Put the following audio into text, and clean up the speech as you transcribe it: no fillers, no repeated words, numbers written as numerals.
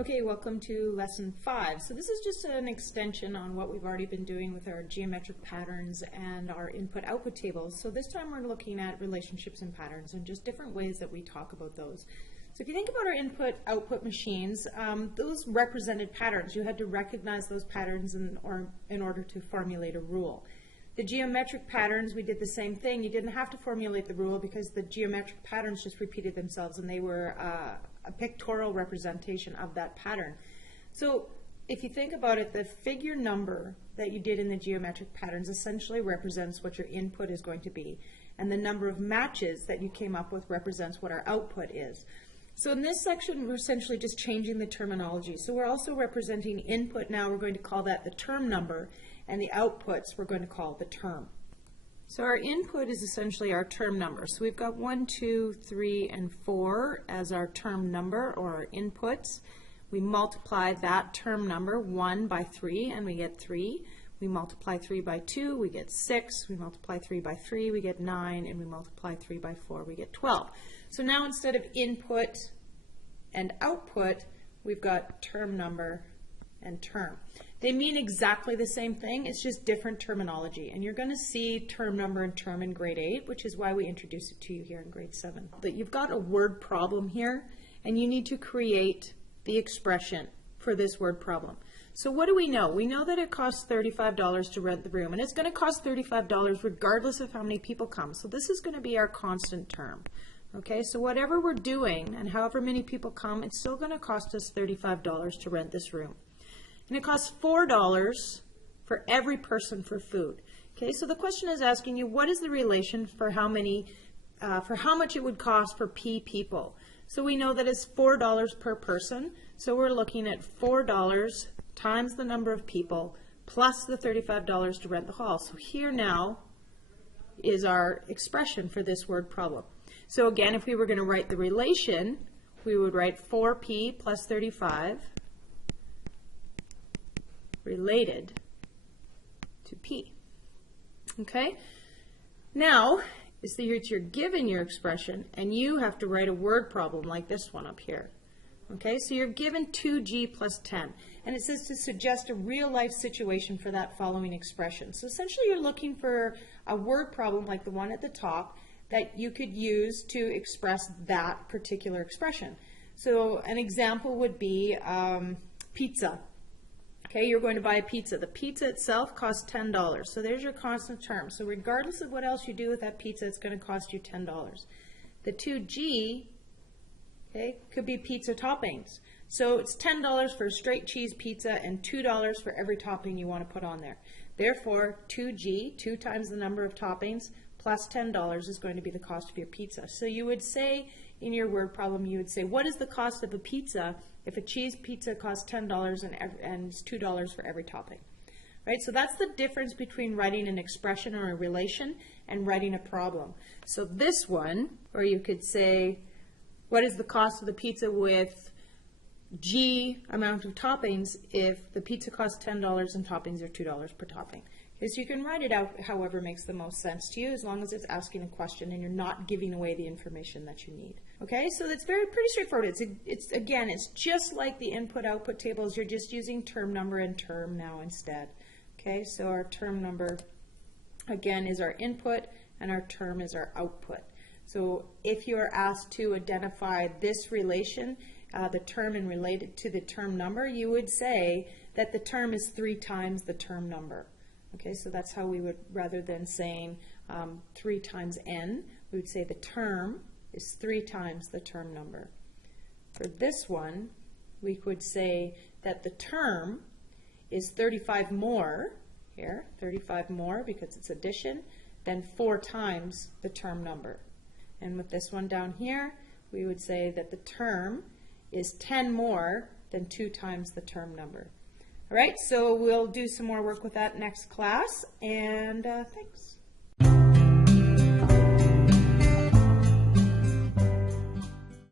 Okay, welcome to lesson 5. So this is just an extension on what we've already been doing with our geometric patterns and our input-output tables. So this time we're looking at relationships and patterns and just different ways that we talk about those. So if you think about our input-output machines, those represented patterns. You had to recognize those patterns in order to formulate a rule. The geometric patterns, we did the same thing. You didn't have to formulate the rule because the geometric patterns just repeated themselves and they were a pictorial representation of that pattern. So if you think about it, the figure number that you did in the geometric patterns essentially represents what your input is going to be, and the number of matches that you came up with represents what our output is. So in this section, we're essentially just changing the terminology. So we're also representing input now. We're going to call that the term number, and the outputs we're going to call the term. So our input is essentially our term number. So we've got 1, 2, 3, and 4 as our term number or our inputs. We multiply that term number 1 by 3 and we get 3. We multiply 3 by 2, we get 6. We multiply 3 by 3, we get 9. And we multiply 3 by 4, we get 12. So now instead of input and output, we've got term number and term. They mean exactly the same thing, it's just different terminology. And you're going to see term number and term in grade 8, which is why we introduced it to you here in grade 7. But you've got a word problem here, and you need to create the expression for this word problem. So what do we know? We know that it costs $35 to rent the room, and it's going to cost $35 regardless of how many people come. So this is going to be our constant term. Okay, so whatever we're doing and however many people come, it's still going to cost us $35 to rent this room. And it costs $4 for every person for food. Okay, so the question is asking you, what is the relation for how much it would cost for P people? So we know that it's $4 per person. So we're looking at $4 times the number of people plus the $35 to rent the hall. So here now is our expression for this word problem. So again, if we were going to write the relation, we would write 4P plus 35 related to P. Okay? Now, you're given your expression, and you have to write a word problem like this one up here. Okay? So you're given 2G plus 10, and it says to suggest a real-life situation for that following expression. So essentially, you're looking for a word problem like the one at the top that you could use to express that particular expression. So an example would be pizza. Okay, you're going to buy a pizza. The pizza itself costs $10. So there's your constant term. So regardless of what else you do with that pizza, it's going to cost you $10. The 2G, okay, could be pizza toppings. So it's $10 for a straight cheese pizza and $2 for every topping you want to put on there. Therefore, 2G, 2 times the number of toppings, plus $10 is going to be the cost of your pizza. So you would say in your word problem, you would say, what is the cost of a pizza if a cheese pizza costs $10 and it's $2 for every topping? Right? So that's the difference between writing an expression or a relation and writing a problem. So this one, or you could say, what is the cost of the pizza with G amount of toppings if the pizza costs $10 and toppings are $2 per topping? Is you can write it out however makes the most sense to you, as long as it's asking a question and you're not giving away the information that you need. Okay, so that's pretty straightforward. Again, it's just like the input-output tables. You're just using term number and term now instead. Okay, so our term number, again, is our input and our term is our output. So if you are asked to identify this relation, the term and related to the term number, you would say that the term is 3 times the term number. Okay, so that's how we would, rather than saying 3 times n, we would say the term is 3 times the term number. For this one, we could say that the term is 35 more, here, 35 more because it's addition, than 4 times the term number. And with this one down here, we would say that the term is 10 more than 2 times the term number. All right, so we'll do some more work with that next class, and thanks.